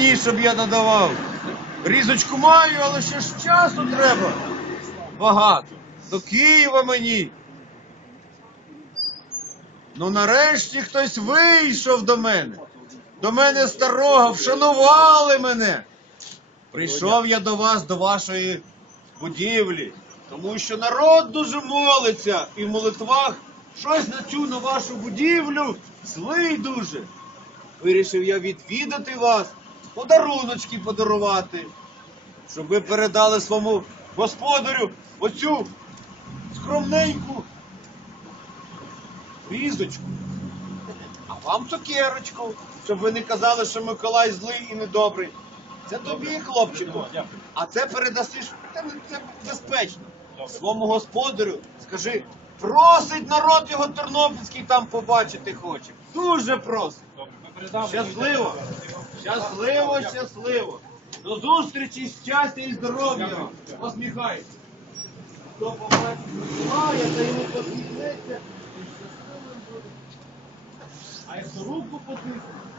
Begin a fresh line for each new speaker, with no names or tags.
мені, щоб я надавав. Різочку маю, але ще ж часу треба. Багато. До Києва мені. Ну нарешті хтось вийшов до мене. До мене старого, вшанували мене. Прийшов я до вас, до вашої будівлі, тому що народ дуже молиться і в молитвах щось на цю на вашу будівлю злий дуже. Вирішив я відвідати вас, подаруночки подарувати, щоб ви передали своєму господарю оцю скромненьку різочку. А вам цукерочку, щоб ви не казали, що Миколай злий і недобрий. Це тобі, хлопчику. А це передасиш, це, це безпечно. Своєму господарю скажи, просить народ його тернопільський там побачити хоче. Дуже просить. Щасливо! Щасливо, щасливо! До зустрічі, щастя і здоров'я! Посміхайтеся! Хто побачить Миколая, та йому посміхнеться, і щасливим буде. А якщо руку потиснуть,